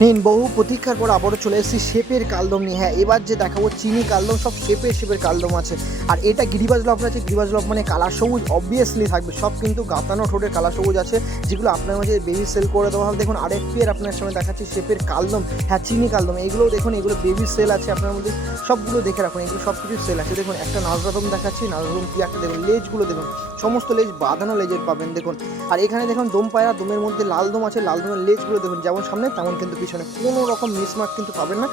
বহু প্রতীক্ষার পর আবারও চলে এসেছি শেপের কালদম নিয়ে। হ্যাঁ, এবার যে দেখাবো চিনি কালদম, সব শেপের কালদম আছে। আর এটা গিরিবাজ লফট আছে। গিরিবাজ লফট মানে কালার সবুজ অবভিয়াসলি থাকবে, সব কিন্তু গাতানো ঠোঁটের কালার সবুজ আছে, যেগুলো আপনার মাঝে বেবি সেল করে দেওয়া হবে। দেখুন আরেক পেয়ার আপনার সামনে দেখাচ্ছি শেপের কালদম। হ্যাঁ, চিনি কালদম, এইগুলো দেখুন, এগুলো বেবি সেল আছে আপনার মধ্যে, সবগুলো দেখে রাখুন, এগুলো সব কিছু সেল আছে। দেখুন একটা নাজরাতম দেখাচ্ছি, নাজরাতম পেয়ারটা দেখুন, লেজগুলো দেখুন, সমস্ত লেজ বাঁধানো লেজের পাবেন দেখুন। আর এখানে দেখুন দম পায়রা, দমের মধ্যে লাল দম আছে, লাল দমের লেজগুলো দেখুন যেমন সামনে তেমন কিন্তু পিছনে, কোনো রকম মিসমার্ক কিন্তু পাবেন না।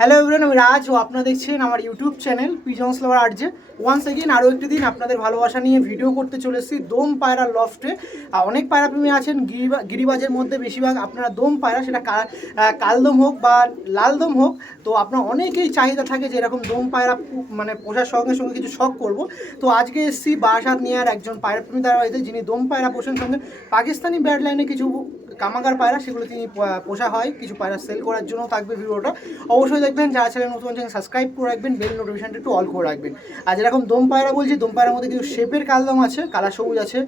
হ্যালো এভরিওয়ান, আমি রাজ ও আপনারা দেখছেন আমার YouTube channel pigeons lover RJ. Once again আরও একটি দিন আপনাদের ভালোবাসা নিয়ে ভিডিও করতে চলে এসেছি দম পায়রা লফটে। অনেক পায়রা প্রেমী আছেন গিরিবাজের মধ্যে, বেশিরভাগ আপনারা দম পায়রা, সেটা কালদম হোক বা লালদম হোক, তো আপনার অনেকেই চাহিদা থাকে যে এরকম দম পায়রা মানে পোষার সঙ্গে সঙ্গে কিছু শখ করব। তো আজকে এসেছি বারাসাত নিয়ে আর একজন পায়রা প্রেমী দ্বারা হয়েছে, যিনি দম পায়রা পোষেন, সঙ্গে পাকিস্তানি ব্যাড লাইনে কিছু কামাগার পায়রা, সেগুলো তিনি পোষা হয়, কিছু পায়রা সেল করার জন্য থাকবে ভিডিওটা। অবশ্যই দেখবেন, যারা চ্যানেল নতুন চ্যানেল সাবস্ক্রাইব করে রাখবেন, বেল নোটিফিকেশনটা একটু অল করে রাখবেন। আর যেরকম দম পায়রা বলছি, দম পায়রার মধ্যে কিছু শেপের কালদম আছে, কালা সবুজ আছে,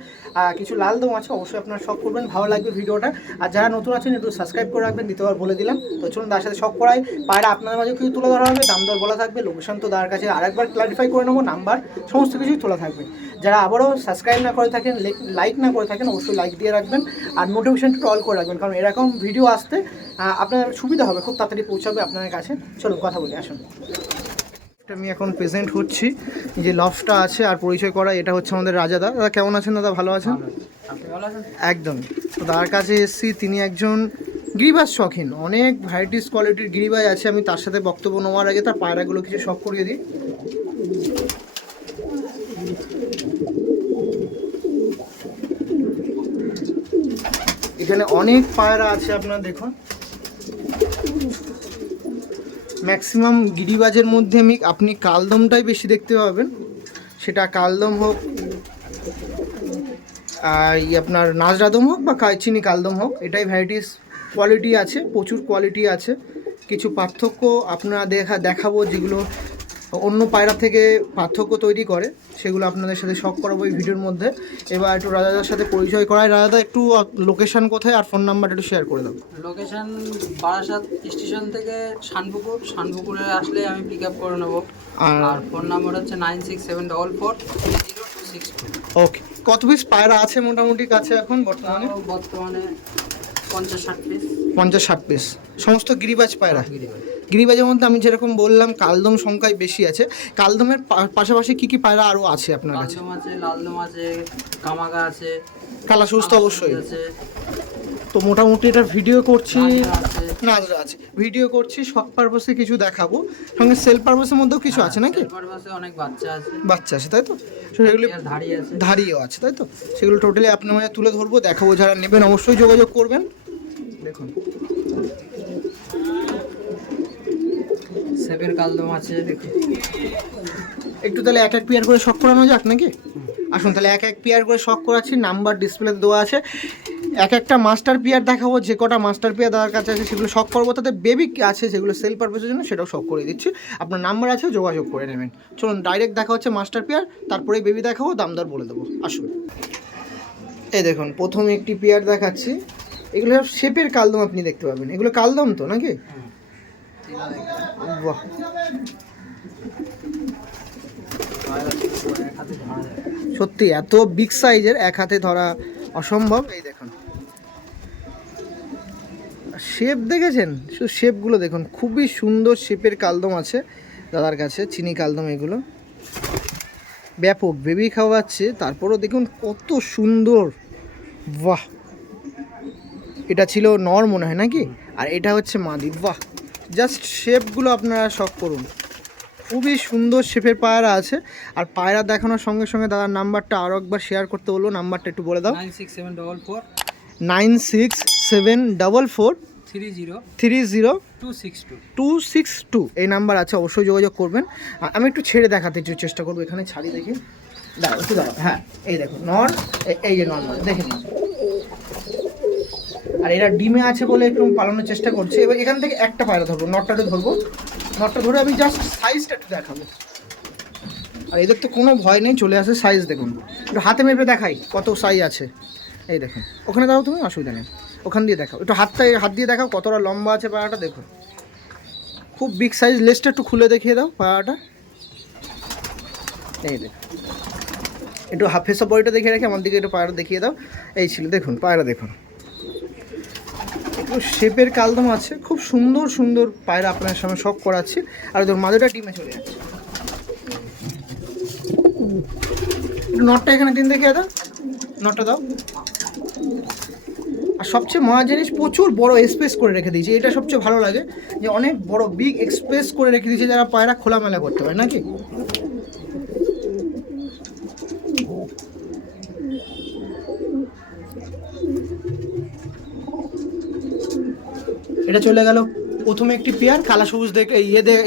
কিছু লাল দম আছে। অবশ্যই আপনারা শখ করবেন, ভালো লাগবে ভিডিওটা। আর যারা নতুন আছেন একটু সাবস্ক্রাইব করে রাখবেন, দ্বিতীয়বার বলে দিলাম। তো চলুন তার সাথে শখ করাই, পায়রা আপনাদের মাঝে কিছু তুলে ধরা হবে, দাম দর বলা থাকবে, লোকেশন তো তার কাছে আরেকবার ক্লারিফাই করে নেবো, নাম্বার সমস্ত কিছুই তোলা থাকবে। যারা আবারও সাবস্ক্রাইব না করে থাকেন, লাইক না করে থাকেন, অবশ্যই লাইক দিয়ে রাখবেন আর নোটিফিকেশনটা অল করে রাখবেন, কারণ এরকম ভিডিও আসতে আপনার সুবিধা হবে, খুব তাড়াতাড়ি পৌঁছাবে আপনাদের কাছে। চলুন কথা বলি, আসুন। আমি এখন প্রেজেন্ট হচ্ছি, যে লফটটা আছে আর পরিচয় করা, এটা হচ্ছে আমাদের রাজাদা। দাদা কেমন আছেন? দাদা ভালো আছেন? একদম। তো তার কাছে এসেছি, তিনি একজন গিরিবাজ শখিন, অনেক ভ্যারাইটিস কোয়ালিটির গিরিবাজ আছে। আমি তার সাথে বক্তব্য নেওয়ার আগে তার পায়রাগুলো কিছু শখ করিয়ে দিই। এখানে অনেক পায়রা আছে, আপনারা দেখুন। ম্যাক্সিমাম গিরিবাজের মধ্যে আপনি কালদমটাই বেশি দেখতে পাবেন, সেটা কালদম হোক, আপনার নাজরাদম হোক বা চিনি কালদম হোক, এটাই ভ্যারাইটিস কোয়ালিটি আছে, প্রচুর কোয়ালিটি আছে। কিছু পার্থক্য আপনারা দেখাবো, যেগুলো অন্য পায়রা থেকে পার্থক্য তৈরি করে, সেগুলো আপনাদের সাথে শখ করাবো এই ভিডিওর মধ্যে। এবার একটু রাজাদার সাথে পরিচয় করাই। রাজাদা একটু লোকেশন কোথায় আর ফোন নাম্বারটা একটু শেয়ার করে দাও। লোকেশন বারাসাত স্টেশন থেকে শানপুকুরে আসলে আমি পিক আপ করে নেবো। আর ফোন নাম্বার হচ্ছে 9674402662। ওকে, কত পিস পায়রা আছে মোটামুটি কাছে এখন বর্তমানে? 50-60 পিস। 50-60 পিস সমস্ত গিরিবাজ পায়রা। গিরিবাজের মধ্যে আমি যেরকম বললাম কালদম সংখ্যায় বেশি আছে। কালদমের পাশাপাশি কি কি পায়রা আরও আছে আপনার কাছে? কালদম আছে, লালদম আছে, কামাগা আছে, কালা সুস্থ অবশ্যই আছে। তো মোটামুটি এটার ভিডিও করছি, নাজরা আছে আছে। ভিডিও করছি, শখ পারপাসে কিছু দেখাবো, সঙ্গে সেল পারপাসের মধ্যেও কিছু আছে নাকি? সেল পারপাসে অনেক বাচ্চা আছে। বাচ্চা আছে তাই তো, সেগুলো ধাড়ি আছে, ধাড়িও আছে তাই তো, সেগুলো টোটালি আপনার মাঝে তুলে ধরবো, দেখাবো। যারা নেবেন অবশ্যই যোগাযোগ করবেন। দেখুন সেপের কালদম আছে, দেখুন। একটু তাহলে এক এক পেয়ার করে শখ করানো যাক নাকি? আসুন তাহলে এক এক পেয়ার করে শখ করাচ্ছি, নাম্বার ডিসপ্লে দেওয়া আছে। এক একটা মাস্টার পেয়ার দেখাবো, যে কটা মাস্টার পেয়ার দাদার কাছে আছে সেগুলো শখ করবো, তাতে বেবি আছে যেগুলো সেল পারপাসের জন্য, সেটাও শখ করে দিচ্ছি। আপনার নাম্বার আছে, যোগাযোগ করে নেবেন। চলুন ডাইরেক্ট দেখা হচ্ছে মাস্টার পেয়ার, তারপরে বেবি দেখাবো, দাম দর বলে দেবো। আসুন, এই দেখুন প্রথম একটি পেয়ার দেখাচ্ছি। এগুলো সব শেপের কালদম, আপনি দেখতে পাবেন। এগুলো কালদম তো নাকি? বাহ, সত্যি এত বিগ সাইজের, এক হাতে ধরা অসম্ভব। এই দেখুন শেপ দেখেছেন, শুধু শেপগুলো দেখুন, খুবই সুন্দর শেপের কালদম আছে দাদার কাছে, চিনি কালদম। এগুলো ব্যাপক বেবি খাওয়াচ্ছে, তারপরও দেখুন কত সুন্দর। বাহ, এটা ছিল নর মনে হয় নাকি, আর এটা হচ্ছে মাদি। বাহ, জাস্ট শেপগুলো আপনারা শখ করুন, খুবই সুন্দর শেপের পায়রা আছে। আর পায়রা দেখানোর সঙ্গে সঙ্গে দাদার নাম্বারটা আরও একবার শেয়ার করতে বলবো, নাম্বারটা একটু বলে দাও। 967430302662 এই নাম্বার আছে, অবশ্যই যোগাযোগ করবেন। আমি একটু ছেড়ে দেখাতে চেষ্টা করবো, এখানে ছাড়ি দেখি, দাঁড়াও একটু দাঁড়াও। হ্যাঁ এই দেখো নর, এই যে নর্মাল দেখে নিন। আর এরা ডিমে আছে বলে একটু পালানোর চেষ্টা করছে। এবার এখান থেকে একটা পায়রা ধরবো, নটটা ধরবো, নটটা ধরে আমি জাস্ট সাইজটা একটু দেখাবো। আর এদের তো কোনো ভয় নেই, চলে আসে সাইজ দেখুন, একটু হাতে মেপে দেখাই কত সাইজ আছে। এই দেখুন, ওখানে দাও তুমি, অসুবিধা নেই, ওখান দিয়ে দেখাও, একটু হাত দিয়ে দেখাও কতটা লম্বা আছে পায়রাটা। দেখুন খুব বিগ সাইজ। লেজটা একটু খুলে দেখিয়ে দাও পায়রাটা। এই দেখুন, একটু হাফ ফেস বডিটা দেখিয়ে রাখি, আমার দিকে একটু পায়রা দেখিয়ে দাও। এই ছিল, দেখুন পায়রা দেখুন, একটু শেপের কালদম আছে, খুব সুন্দর সুন্দর পায়রা আপনার সামনে শখ করাচ্ছি। আর তোর মাদুটা ডিমে চলে যাচ্ছে। একটু নটটা এখানে দিন দেখিয়ে দাও, নটটা দাও। আর সবচেয়ে মজার জিনিস, প্রচুর বড় স্পেস করে রেখে দিয়েছে, এটা সবচেয়ে ভালো লাগে যে অনেক বড় বিগ স্পেস করে রেখে দিয়েছে, যারা পায়রা খোলামেলা করতে পারে নাকি। এটা চলে গেল প্রথমে একটি পেয়ার কালা সবুজ দেখে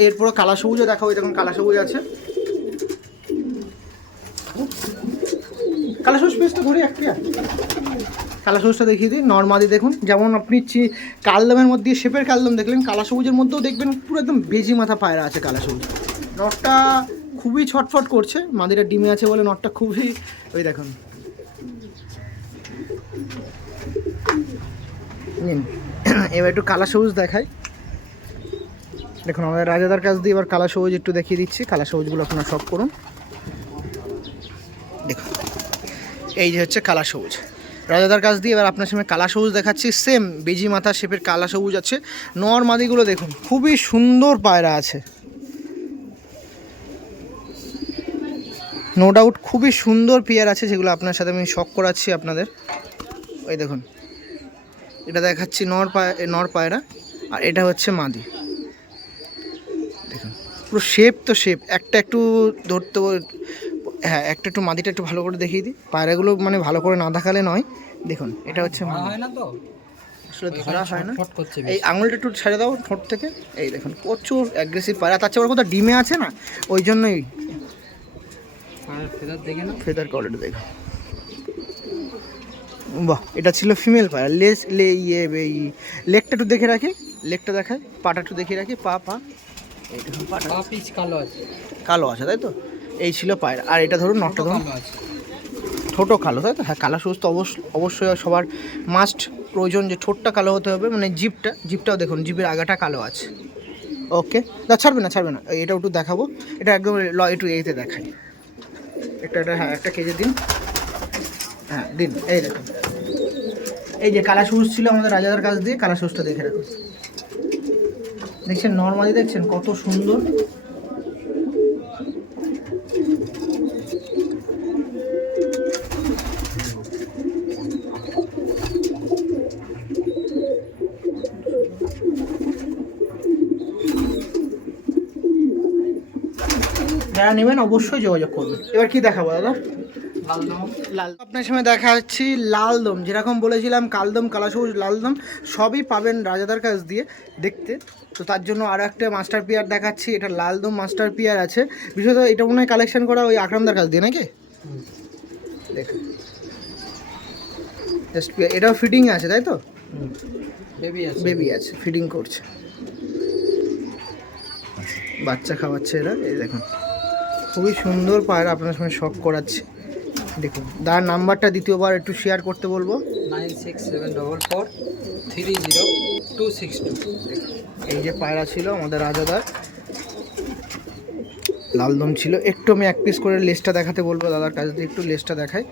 এরপরে কালা সবুজও দেখা হয়, দেখুন কালা সবুজ আছে। কালা সবুজ পেস তো ধরে এক পেয়ার, কালা সবুজটা দেখিয়ে দিই। নর্মালি দেখুন, যেমন আপনি কালদমের মধ্যে শেপের কালদম দেখলেন, কালা সবুজের মধ্যেও দেখবেন পুরো একদম বেজি মাথা পায়রা আছে কালা সবুজ। নটটা খুবই ছটফট করছে, মাদিটা ডিমে আছে বলে নটটা খুবই, ওই দেখুন নিন। এবার একটু কালা সবুজ দেখাই, দেখুন আমাদের রাজাদার কাছ দিয়ে এবার কালা সবুজ একটু দেখিয়ে দিচ্ছি। কালা সবুজগুলো আপনারা সব করুন, দেখুন এই যে হচ্ছে কালা সবুজ। রাজাদার কাছ দিয়ে এবার আপনার সামনে কালা সবুজ দেখাচ্ছি, সেম বেজি মাথা শেপের কালা সবুজ আছে। নর মাদিগুলো দেখুন খুবই সুন্দর পায়রা আছে, নো ডাউট খুবই সুন্দর পেয়ার আছে, যেগুলো আপনার সাথে আমি শখ করাচ্ছি আপনাদের। ওই দেখুন, এটা দেখাচ্ছি নর পায়রা, আর এটা হচ্ছে মাদি। দেখুন পুরো শেপ তো শেপ, একটা একটু ধরতে, হ্যাঁ একটা একটু মাদিটা একটু ভালো করে দেখিয়ে দিই, পায়রাগুলো মানে ভালো করে না দেখালে নয়। দেখুন এটা হচ্ছে হয় না তো, আসলে ধরা হয় না। করছে এই আঙুলটা একটু ছেড়ে দাও ঠোঁট থেকে। এই দেখুন প্রচুর অ্যাগ্রেসিভ পায়রা, তার চেয়ে বড় কথা ডিমে আছে না, ওই জন্যই। আর ফেদার দেখে না, ফেদার কোয়ালিটি দেখো, বাহ এটা ছিল ফিমেল পায়রা। লেগটা একটু দেখে রাখি, লেগটা দেখায়, পাটা একটু দেখে রাখি, পা এই দেখুন পাটা পিচ কালো আছে, কালো আছে তাই তো। এই ছিল পায়রা। আর এটা ধরুন নটটা ধরুন, কালো আছে, ঠোঁটও কালো তাই তো। হ্যাঁ কালা সবুজ তো অবশ্যই সবার মাস্ট প্রয়োজন, যে ঠোঁটটা কালো হতে হবে, মানে জিপটাও দেখুন, জিপের আগাটা কালো আছে। ওকে না, ছাড়বে না, এটা একটু দেখাবো, এটা একদম একটু এইতে দেখাই, হ্যাঁ একটা কেজে দিন, হ্যাঁ দিন। এই দেখুন, এই যে কালা সবুজ ছিল আমাদের রাজাদার কাছ দিয়ে, কালা সবুজটা দেখে রাখুন। দেখছেন নর্মালি, দেখছেন কত সুন্দর। যারা নেবেন অবশ্যই যোগাযোগ করবেন। এবার কি দেখাবো দাদা? লাল আপনার সামনে দেখা যাচ্ছি লালদম, যেরকম বলেছিলাম কালদম, কালা সবুজ, লালদম সবই পাবেন রাজাদার কাছ দিয়ে দেখতে। তো তার জন্য আরও একটা মাস্টার পিয়ার দেখাচ্ছি, এটা লালদম মাস্টার পিয়ার আছে। বিশেষত এটা মনে হয় কালেকশন করা ওই আকরামদার কাছ দিয়ে নাকি, দেখুন জাস্ট এটাও ফিডিং আছে তাই তো, বেবি আছে ফিডিং করছে, বাচ্চা খাওয়াচ্ছে এরা। এই দেখুন খুবই সুন্দর পায়রা, আপনার সঙ্গে শখ করাচ্ছে। দেখুন তার নাম্বারটা দ্বিতীয়বার একটু শেয়ার করতে বলবো, 9674430262। এই যে পায়রা ছিল আমাদের রাজাদার, লালদম ছিল। একটু আমি এক পিস করে লেজটা দেখাতে বলবো দাদার কাছ দিয়ে, একটু লেজটা দেখাই।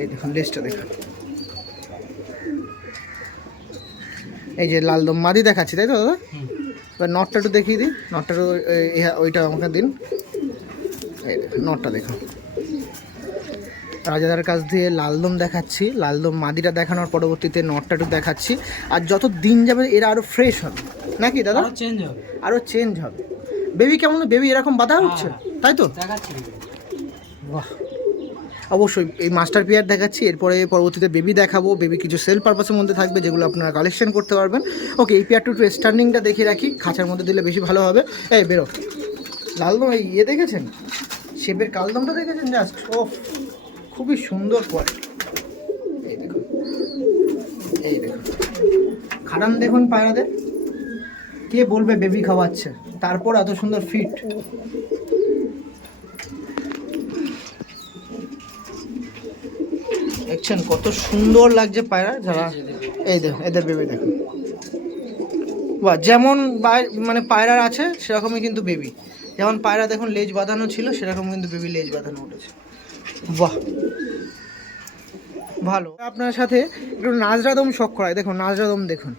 এই দেখুন লেজটা দেখুন, এই যে লালদম মাদি দেখাচ্ছি তাই তো দাদা। এবার নটটা একটু দেখিয়ে দিই, নটটা ওইটা আমাকে দিন। এই দেখুন নটটা দেখুন, রাজাদার কাছ দিয়ে লালদম দেখাচ্ছি, লালদম মাদিটা দেখানোর পরবর্তীতে নটটা একটু দেখাচ্ছি। আর যত দিন যাবে এরা আরও ফ্রেশ হবে নাকি দাদা, আরও চেঞ্জ হবে। বেবি কেমন, বেবি এরকম বাধা হচ্ছে তাই তো, বাহ। অবশ্যই এই মাস্টার পিয়ার দেখাচ্ছি, এরপরে পরবর্তীতে বেবি দেখাবো। বেবি কিছু সেল পারপাসের মধ্যে থাকবে, যেগুলো আপনারা কালেকশন করতে পারবেন। ওকে এই পিয়ারটা একটু স্ট্যান্ডিংটা দেখিয়ে রাখি, খাঁচার মধ্যে দিলে বেশি ভালো হবে। এই বেরো লালদম, এই দেখেছেন শেপের কালদমটা দেখেছেন, জাস্ট ও খুবই সুন্দর কোয়ালিটি। এই দেখুন খাটান দেখুন পায়রাদের, কে বলবে বেবি খাওয়াচ্ছে, তারপর এত সুন্দর ফিট। দেখছেন কত সুন্দর লাগছে পায়রা, যারা এই দেখুন এদের বেবি দেখুন, বাহ যেমন মানে পায়রার আছে সেরকমই কিন্তু বেবি, যেমন পায়রা দেখুন লেজ বাঁধানো ছিল সেরকম কিন্তু বেবি লেজ বাঁধানো উঠেছে, বাহ ভালো। আপনার সাথে একটু নাজরাদম শখ করায়, দেখুন নাজরাদম দেখুন,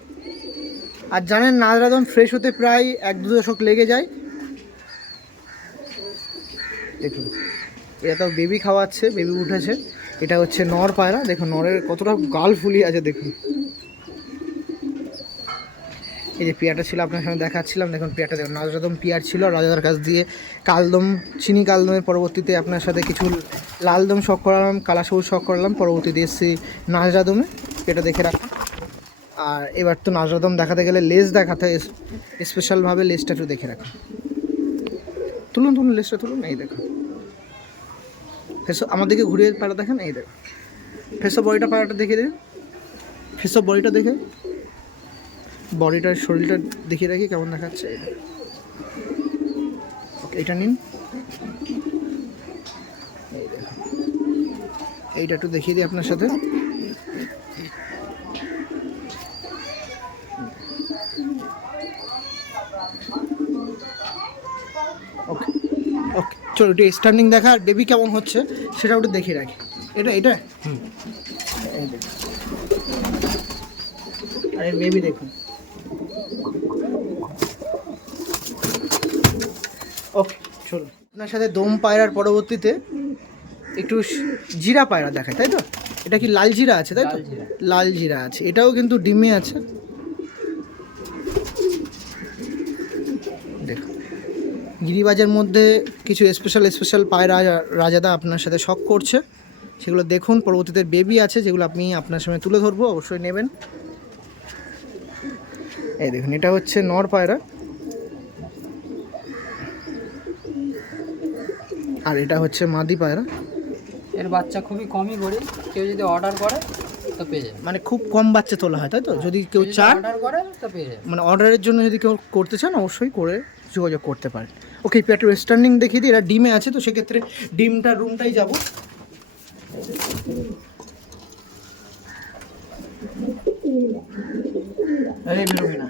আর জানেন নাজরাদম ফ্রেশ হতে প্রায় 1-2 দশক লেগে যায়। দেখুন এটা তো বেবি খাওয়াচ্ছে, বেবি উঠেছে, এটা হচ্ছে নর পায়রা, দেখুন নরের কতটা গাল ফুলি আছে দেখুন। এই যে পিয়াটা ছিল আপনার সামনে দেখাচ্ছিলাম, দেখুন পিয়াটা দেখুন নাজরাদম পিয়ার ছিল, রাজাদার কাছ দিয়ে কালদম চিনি কালদমের পরবর্তীতে আপনার সাথে কিছু লালদম শখ করালাম, কালা সবুজ শখ করালাম, পরবর্তীতে এসেছি নাজরাদমে, এটা দেখে রাখুন। আর এবার তো নাজরাদম দেখাতে গেলে লেজ দেখাতে হয়, স্পেশালভাবে লেজটা একটু দেখে রাখুন, তুলুন তুলুন লেজটা তুলুন, এই দেখুন ফেসো আমার দিকে ঘুরিয়ে পায়রা দেখেন, এই দেখুন ফেসো বডিটা পায়রাটা দেখে দিন, ফেসো বডিটা দেখে, বডিটার শরীরটা দেখিয়ে রাখি কেমন দেখাচ্ছে, এইটা নিন, এইটা একটু দেখিয়ে দিই আপনার সাথে, ওকে ওকে চলো একটু স্ট্যান্ডিং দেখা আর বেবি কেমন হচ্ছে সেটা একটু দেখিয়ে রাখি, এটা এটা এই দেখুন, আরে বেবি দেখুন, ওকে চলো আপনার সাথে দম পায়রার পরবর্তীতে একটু জিরা পায়রা দেখায়, তাই তো? এটা কি লাল জিরা আছে, তাই তো? লাল জিরা আছে, এটাও কিন্তু ডিমে আছে, দেখুন গিরিবাজের মধ্যে কিছু স্পেশাল পায়রা রাজাদা আপনার সাথে শখ করছে, সেগুলো দেখুন, পরবর্তীতে বেবি আছে যেগুলো আপনি আপনার সামনে তুলে ধরবো, অবশ্যই নেবেন। এই দেখুন এটা হচ্ছে নর পায়রা, আর এটা হচ্ছে মাদি পায়রা, এর বাচ্চা খুবই কমই করি, কেউ যদি অর্ডার করে তো পেয়ে যাবে, মানে খুব কম বাচ্চা তোলা হয়, তাই তো? যদি কেউ চান অর্ডার করে তো পেয়ে যাবে, মানে অর্ডারের জন্য যদি কেউ করতে চান অবশ্যই করে যোগাযোগ করতে পারেন। ওকে পেট্রো স্ট্যান্ডিং দেখিয়ে দিই, এরা ডিমে আছে তো সেক্ষেত্রে ডিমটার রুমটাই যাব। আরে বেরোবে না,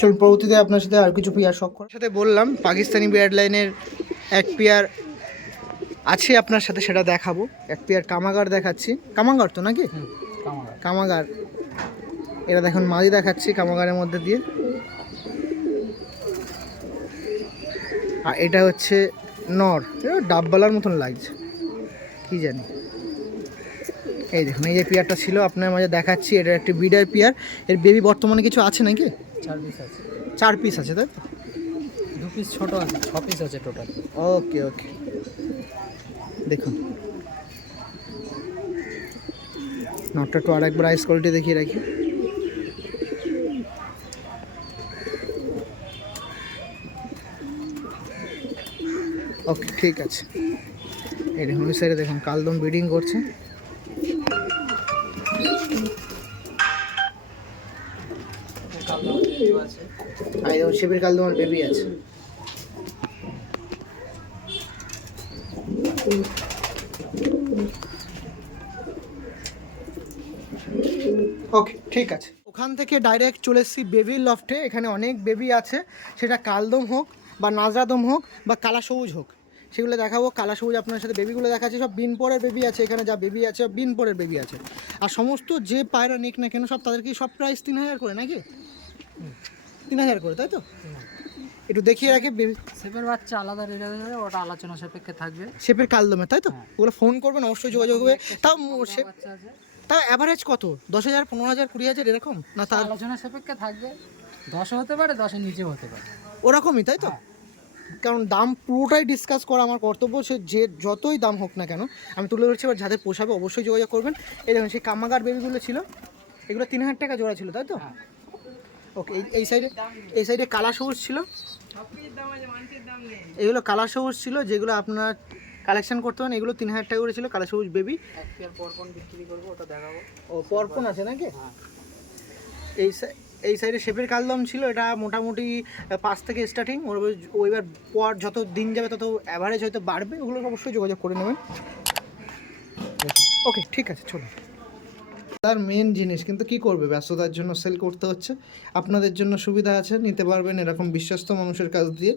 চলুন পরবর্তীতে আপনার সাথে আর কিছু পেয়ার শখ করার সাথে বললাম পাকিস্তানি বিয়ার্ড লাইনের এক পেয়ার আছে আপনার সাথে, সেটা দেখাবো। এক পেয়ার কামাগার দেখাচ্ছি, কামাগার তো নাকি? কামাগার, এটা দেখুন মাঝি দেখাচ্ছি কামাগারের মধ্যে দিয়ে, আর এটা হচ্ছে নর, ডাববালার মতন লাগছে কি জানি। এই দেখুন এই যে পেয়ারটা ছিল আপনার মাঝে দেখাচ্ছি, এটা একটি বিডার পেয়ার, এর বেবি বর্তমানে কিছু আছে নাকি? 4 পিস আছে, 4 পিস আছে, তাই তো? 2 পিস ছোট আছে, 6 পিস আছে টোটাল। ওকে ওকে দেখুন নটটা একটু আর একবার আইস কোয়ালিটি দেখিয়ে রাখি, ওকে ঠিক আছে। এই দেখুন ওই সাইডে দেখুন কালদম ব্রিডিং করছে, আর এই দেখুন শিবির কালদমের বেবি আছে। ওকে ঠিক আছে, ওখান থেকে ডাইরেক্ট চলে এসেছি বেবির লফটে, এখানে অনেক বেবি আছে, সেটা কালদম হোক বা নাজরাদম হোক বা কালা সবুজ হোক, সেগুলো দেখাবো। কালা সবুজ আপনার সাথে বেবিগুলো দেখাচ্ছে, সব বিনপরের বেবি আছে, এখানে যা বেবি আছে সব বিনপরের বেবি আছে, আর সমস্ত যে পায়রা নিক না কেন সব তাদেরকে সব প্রাইস 3000 করে নাকি? 3000 করে, তাই তো? একটু দেখিয়ে রাখি বেবি শেপের বাচ্চা আলাদা রেট আছে, ওটা আলোচনা সাপেক্ষে থাকবে। শেপের কালদমে, তাই তো? ওগুলো ফোন করবেন অবশ্যই, যোগাযোগ হবে। তাও বাচ্চা আছে, তাও অ্যাভারেজ কত? 10,000, 15,000, 20,000 এরকম না? তার আলোচনা সাপেক্ষে থাকবে, 10 হতে পারে, 10-এর নিচেও হতে পারে, ওরকমই, তাই তো? কারণ দাম পুরোটাই ডিসকাস করা আমার কর্তব্য, সে যে যতই দাম হোক না কেন আমি তুলে ধরছি, এবার যাদের পোষাবে অবশ্যই যোগাযোগ করবেন। এই দেখুন সেই কামাগার বেবিগুলো ছিল, এগুলো 3000 টাকা জোড়া ছিল, তাই তো? ওকে এই সাইডে কালা সবুজ ছিল, এগুলো কালা সবুজ ছিল যেগুলো আপনার কালেকশন করতে পারেন, এগুলো 3000 টাকা করে ছিল কালা সবুজ বেবি। এক পেয়ার পরপন বিক্রি করবো, ওটা দেখাবো। ও পরপন আছে নাকি? এই সাইডে শেপের কালদম ছিল, এটা মোটামুটি 5 থেকে স্টার্টিং, ওইবার পর যত দিন যাবে তত অ্যাভারেজ হয়তো বাড়বে, ওগুলো অবশ্যই যোগাযোগ করে নেবেন। ওকে, ঠিক আছে, চলুন। তার মেন জিনিস, কিন্তু কি করবে, ব্যস্ততার জন্য সেল করতে হচ্ছে। আপনাদের জন্য সুবিধা আছে, নিতে পারবেন এরকম বিশ্বস্ত মানুষের কাছ দিয়ে।